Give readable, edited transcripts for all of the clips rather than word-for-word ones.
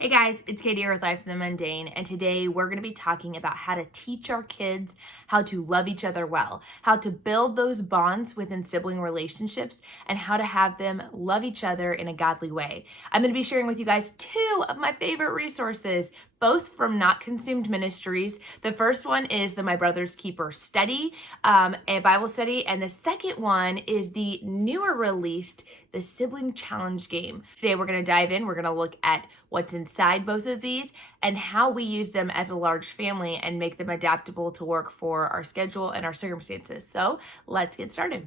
Hey guys, it's Katie here with Life in the Mundane, and today we're going to be talking about how to teach our kids how to love each other well, how to build those bonds within sibling relationships, and how to have them love each other in a godly way. I'm going to be sharing with you guys two of my favorite resources, both from Notconsumed Ministries. The first one is the My Brother's Keeper study, a Bible study, and the second one is the newer released, the Sibling Challenge game. Today we're going to dive in. We're going to look at what's inside both of these and how we use them as a large family and make them adaptable to work for our schedule and our circumstances. So let's get started.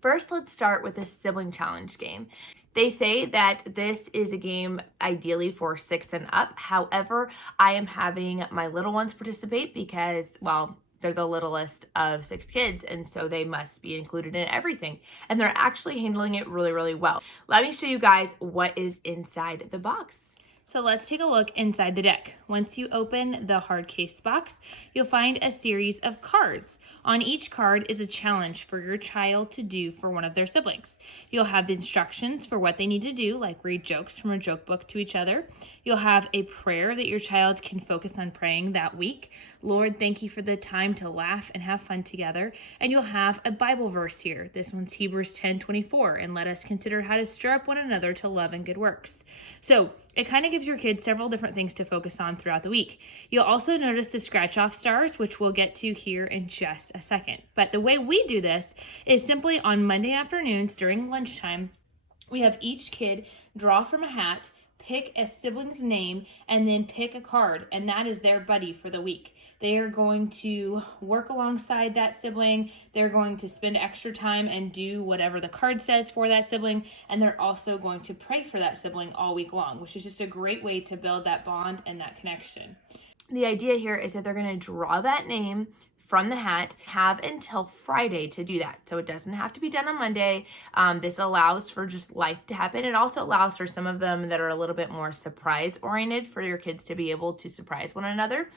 First, let's start with the Sibling Challenge game. They say that this is a game ideally for 6 and up. However, I am having my little ones participate because, well, they're the littlest of 6 kids, and so they must be included in everything. And they're actually handling it really, really well. Let me show you guys what is inside the box. So let's take a look inside the deck. Once you open the hard case box, you'll find a series of cards. On each card is a challenge for your child to do for one of their siblings. You'll have the instructions for what they need to do, like read jokes from a joke book to each other. You'll have a prayer that your child can focus on praying that week. Lord, thank you for the time to laugh and have fun together. And you'll have a Bible verse here. This one's Hebrews 10:24, and let us consider how to stir up one another to love and good works. So it kind of gives your kids several different things to focus on throughout the week. You'll also notice the scratch off stars, which we'll get to here in just a second. But the way we do this is simply on Monday afternoons during lunchtime, we have each kid draw from a hat, pick a sibling's name, and then pick a card, and that is their buddy for the week. They are going to work alongside that sibling. They're going to spend extra time and do whatever the card says for that sibling, and they're also going to pray for that sibling all week long, which is just a great way to build that bond and that connection. The idea here is that they're going to draw that name from the hat, have until Friday to do that. So it doesn't have to be done on Monday. This allows for just life to happen. It also allows for some of them that are a little bit more surprise oriented for your kids to be able to surprise one another.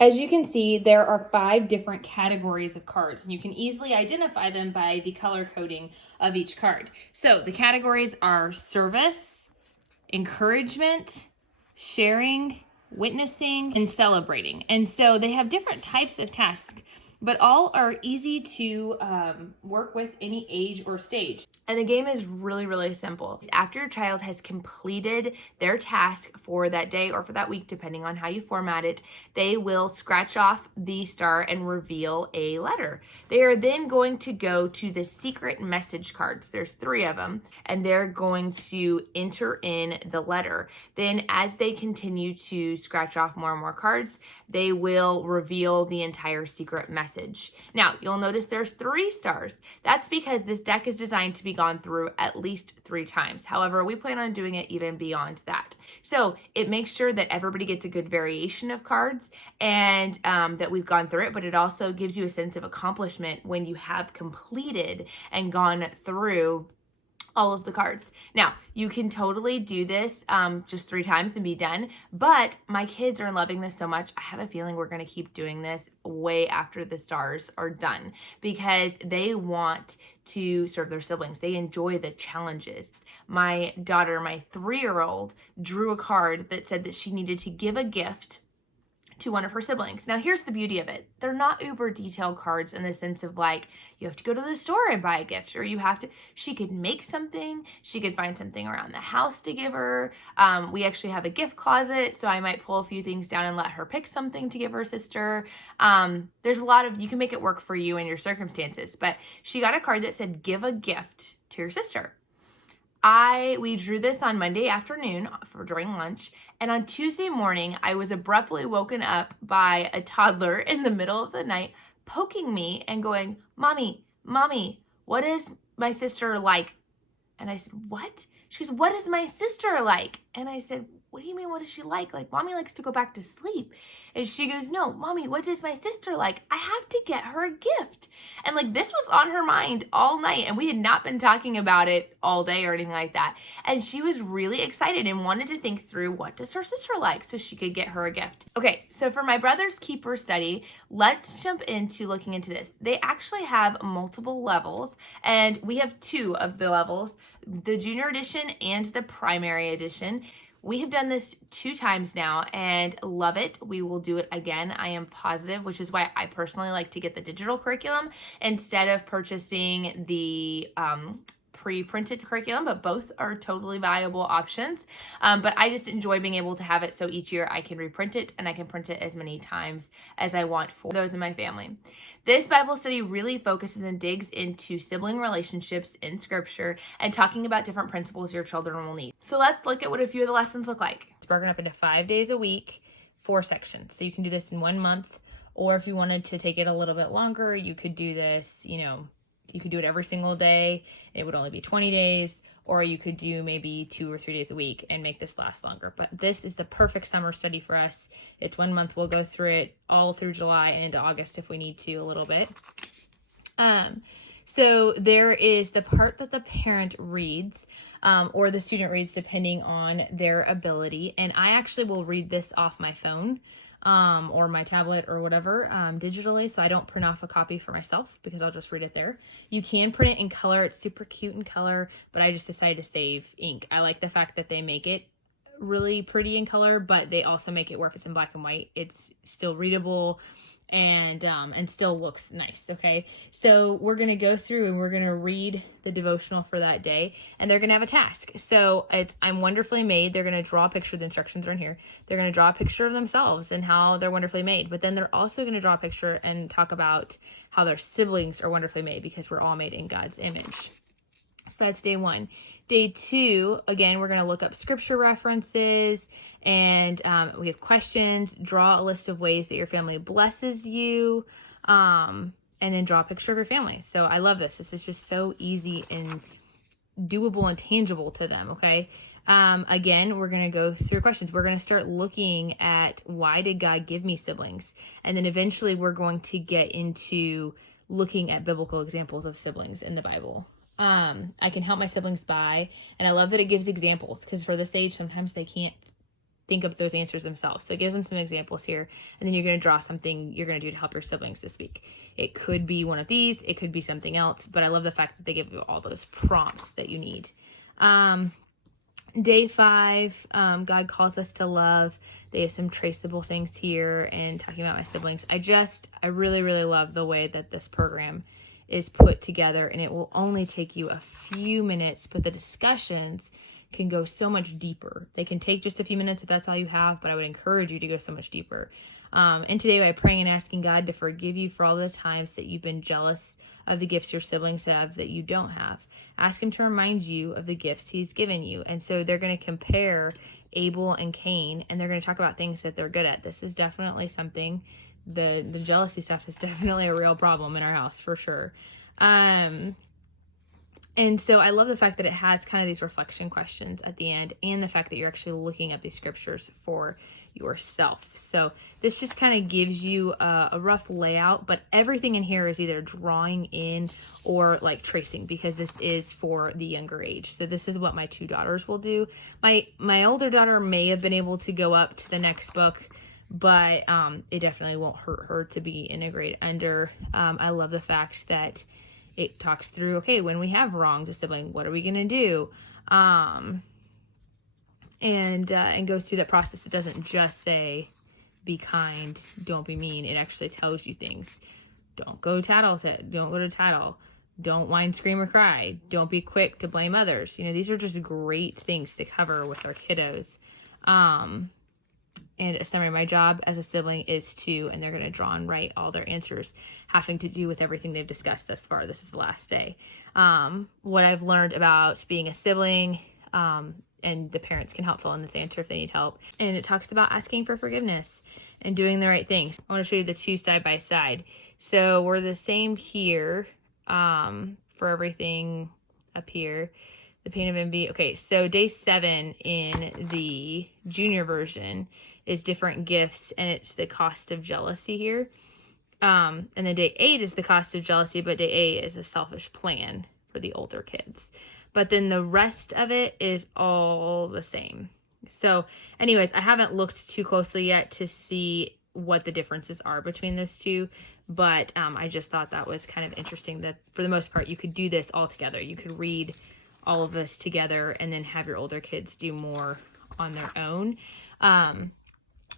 As you can see, there are 5 different categories of cards, and you can easily identify them by the color coding of each card. So the categories are service, encouragement, sharing, witnessing, and celebrating. And so they have different types of tasks, but all are easy to work with any age or stage. And the game is really, really simple. After your child has completed their task for that day or for that week, depending on how you format it, they will scratch off the star and reveal a letter. They are then going to go to the secret message cards. There's 3 of them, and they're going to enter in the letter. Then as they continue to scratch off more and more cards, they will reveal the entire secret message. Now, you'll notice there's 3 stars. That's because this deck is designed to be gone through at least 3 times. However, we plan on doing it even beyond that. So it makes sure that everybody gets a good variation of cards and that we've gone through it, but it also gives you a sense of accomplishment when you have completed and gone through all of the cards. Now, you can totally do this just 3 times and be done, but my kids are loving this so much. I have a feeling we're going to keep doing this way after the stars are done because they want to serve their siblings. They enjoy the challenges. My daughter, my 3-year-old, drew a card that said that she needed to give a gift to one of her siblings. Now, here's the beauty of it. They're not uber detailed cards in the sense of like, you have to go to the store and buy a gift, or you have to, she could make something, she could find something around the house to give her. We actually have a gift closet, so I might pull a few things down and let her pick something to give her sister. There's a lot of, you can make it work for you and your circumstances, but she got a card that said, give a gift to your sister. We drew this on Monday afternoon during lunch, and on Tuesday morning, I was abruptly woken up by a toddler in the middle of the night poking me and going, Mommy, what is my sister like? And I said, what? She goes, what is my sister like? And I said, what do you mean, what does she like? Like, mommy likes to go back to sleep. And she goes, no, mommy, what does my sister like? I have to get her a gift. And like, this was on her mind all night, and we had not been talking about it all day or anything like that. And she was really excited and wanted to think through, what does her sister like, so she could get her a gift. Okay, so for my brother's keeper study, let's jump into looking into this. They actually have multiple levels, and we have 2 of the levels, the junior edition and the primary edition. We have done this 2 times now and love it. We will do it again, I am positive, which is why I personally like to get the digital curriculum instead of purchasing the pre-printed curriculum, but both are totally viable options. But I just enjoy being able to have it so each year I can reprint it and I can print it as many times as I want for those in my family. This Bible study really focuses and digs into sibling relationships in scripture and talking about different principles your children will need. So let's look at what a few of the lessons look like. It's broken up into 5 days a week, 4 sections. So you can do this in 1 month, or if you wanted to take it a little bit longer, you could do this, you could do it every single day. It would only be 20 days, or you could do maybe 2 or 3 days a week and make this last longer. But this is the perfect summer study for us. It's 1 month. We'll go through it all through July and into August if we need to a little bit. So there is the part that the parent reads, or the student reads depending on their ability. And I actually will read this off my phone, or my tablet or whatever, digitally. So I don't print off a copy for myself because I'll just read it there. You can print it in color. It's super cute in color, but I just decided to save ink. I like the fact that they make it really pretty in color, but they also make it where if it's in black and white, it's still readable and still looks nice. Okay, so we're gonna go through and we're gonna read the devotional for that day, and they're gonna have a task. So it's I'm wonderfully made. They're gonna draw a picture. The instructions are in here. They're gonna draw a picture of themselves and how they're wonderfully made, but then they're also gonna draw a picture and talk about how their siblings are wonderfully made, because we're all made in God's image. So that's day 1. Day 2, again, we're going to look up scripture references, and we have questions. Draw a list of ways that your family blesses you, and then draw a picture of your family. So I love this. This is just so easy and doable and tangible to them, okay? Again, we're going to go through questions. We're going to start looking at, why did God give me siblings? And then eventually we're going to get into looking at biblical examples of siblings in the Bible. I can help my siblings by, and I love that it gives examples, because for this age, sometimes they can't think of those answers themselves. So it gives them some examples here, and then you're going to draw something you're going to do to help your siblings this week. It could be one of these, it could be something else, but I love the fact that they give you all those prompts that you need. Day 5, God calls us to love. They have some traceable things here and talking about my siblings. I really, really love the way that this program is put together, and it will only take you a few minutes, but the discussions can go so much deeper. They can take just a few minutes if that's all you have, but I would encourage you to go so much deeper. And today, by praying and asking God to forgive you for all the times that you've been jealous of the gifts your siblings have that you don't have. Ask him to remind you of the gifts he's given you. And so they're going to compare Abel and Cain, and they're going to talk about things that they're good at. This is definitely something, the jealousy stuff is definitely a real problem in our house, for sure. And so I love the fact that it has kind of these reflection questions at the end, and the fact that you're actually looking at these scriptures for yourself. So this just kind of gives you a rough layout, but everything in here is either drawing in or like tracing, because this is for the younger age. So this is what my 2 daughters will do. My older daughter may have been able to go up to the next book, but it definitely won't hurt her to be integrated under. I love the fact that it talks through, okay, when we have wronged a sibling, what are we going to do? And goes through that process. It doesn't just say, be kind, don't be mean. It actually tells you things. Don't go to tattle. Don't whine, scream, or cry. Don't be quick to blame others. These are just great things to cover with our kiddos. And a summary, my job as a sibling is to, and they're going to draw and write all their answers having to do with everything they've discussed thus far. This is the last day. What I've learned about being a sibling, and the parents can help fill in this answer if they need help. And it talks about asking for forgiveness and doing the right things. I want to show you the 2 side by side. So we're the same here, for everything up here. The pain of envy. Okay, so day 7 in the junior version is different gifts, and it's the cost of jealousy here. And then day 8 is the cost of jealousy, but day 8 is a selfish plan for the older kids. But then the rest of it is all the same. So, anyways, I haven't looked too closely yet to see what the differences are between those two, but I just thought that was kind of interesting that for the most part you could do this all together. You could read all of this together and then have your older kids do more on their own.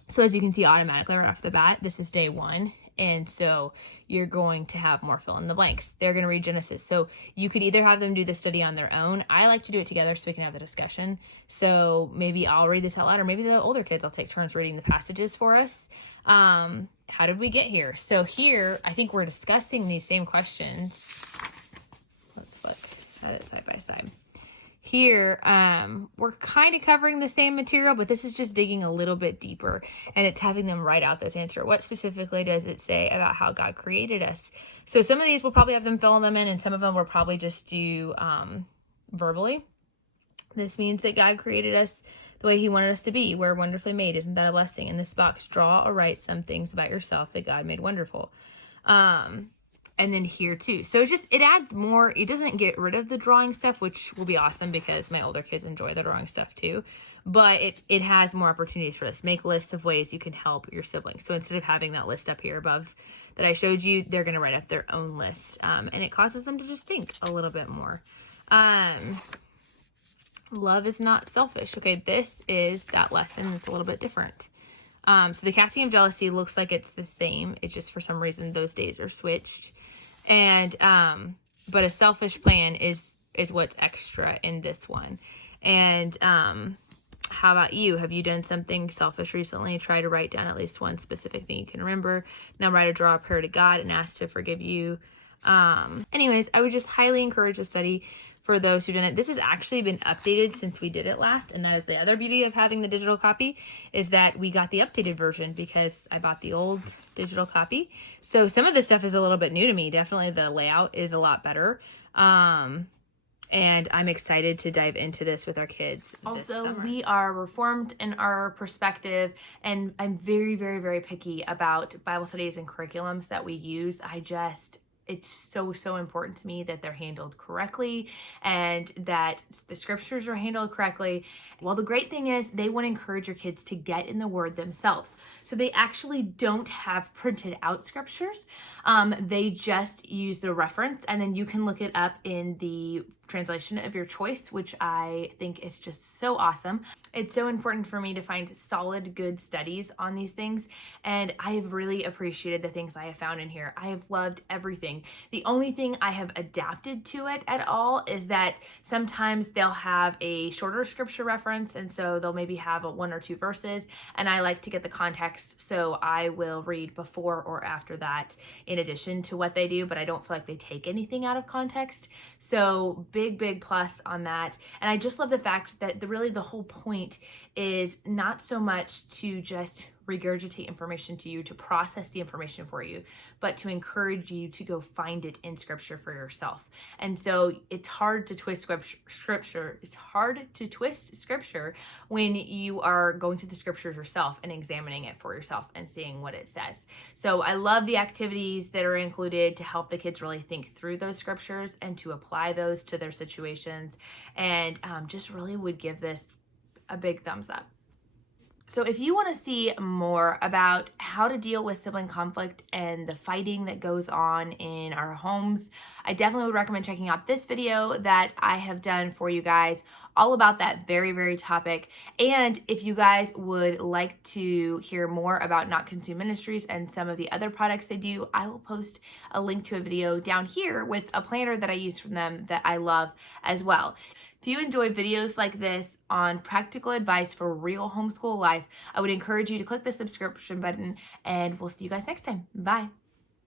So as you can see automatically right off the bat, this is day 1. And so you're going to have more fill in the blanks. They're going to read Genesis. So you could either have them do the study on their own. I like to do it together so we can have the discussion. So maybe I'll read this out loud, or maybe the older kids will take turns reading the passages for us. How did we get here? So here, I think we're discussing these same questions. Let's look at it side by side. Here, we're kind of covering the same material, but this is just digging a little bit deeper, and it's having them write out this answer. What specifically does it say about how God created us? So some of these we'll probably have them fill them in, and some of them we'll probably just do verbally. This means that God created us the way he wanted us to be. We're wonderfully made. Isn't that a blessing? In this box, draw or write some things about yourself that God made wonderful. And then here too. So it adds more. It doesn't get rid of the drawing stuff, which will be awesome because my older kids enjoy the drawing stuff too. But it has more opportunities for this. Make lists of ways you can help your siblings. So instead of having that list up here above that I showed you, they're going to write up their own list. And it causes them to just think a little bit more. Love is not selfish. Okay, this is that lesson. It's a little bit different. So the casting of jealousy looks like it's the same. It's just for some reason those days are switched. And but a selfish plan is what's extra in this one. And how about you? Have you done something selfish recently? Try to write down at least one specific thing you can remember. Now write or draw a prayer to God and ask to forgive you. Anyways, I would just highly encourage a study for those who didn't. This has actually been updated since we did it last, and that is the other beauty of having the digital copy, is that we got the updated version because I bought the old digital copy. So some of this stuff is a little bit new to me. Definitely the layout is a lot better. And I'm excited to dive into this with our kids. Also, we are reformed in our perspective, and I'm very, very, very picky about Bible studies and curriculums that we use. It's so important to me that they're handled correctly and that the scriptures are handled correctly. Well, the great thing is they want to encourage your kids to get in the word themselves. So they actually don't have printed out scriptures. They just use the reference, and then you can look it up in the translation of your choice, which I think is just so awesome. It's so important for me to find solid, good studies on these things, and I have really appreciated the things I have found in here. I have loved everything. The only thing I have adapted to it at all is that sometimes they'll have a shorter scripture reference, and so they'll maybe have a 1 or 2 verses, and I like to get the context, so I will read before or after that in addition to what they do, but I don't feel like they take anything out of context. So big plus on that. And I just love the fact that the whole point is not so much to just regurgitate information to you, to process the information for you, but to encourage you to go find it in scripture for yourself. And so it's hard to twist scripture. It's hard to twist scripture when you are going to the scriptures yourself and examining it for yourself and seeing what it says. So I love the activities that are included to help the kids really think through those scriptures and to apply those to their situations, and just really would give this a big thumbs up. So if you want to see more about how to deal with sibling conflict and the fighting that goes on in our homes, I definitely would recommend checking out this video that I have done for you guys all about that very topic. And if you guys would like to hear more about Notconsumed Ministries and some of the other products they do, I will post a link to a video down here with a planner that I use from them that I love as well. If you enjoy videos like this on practical advice for real homeschool life, I would encourage you to click the subscription button, and we'll see you guys next time. Bye.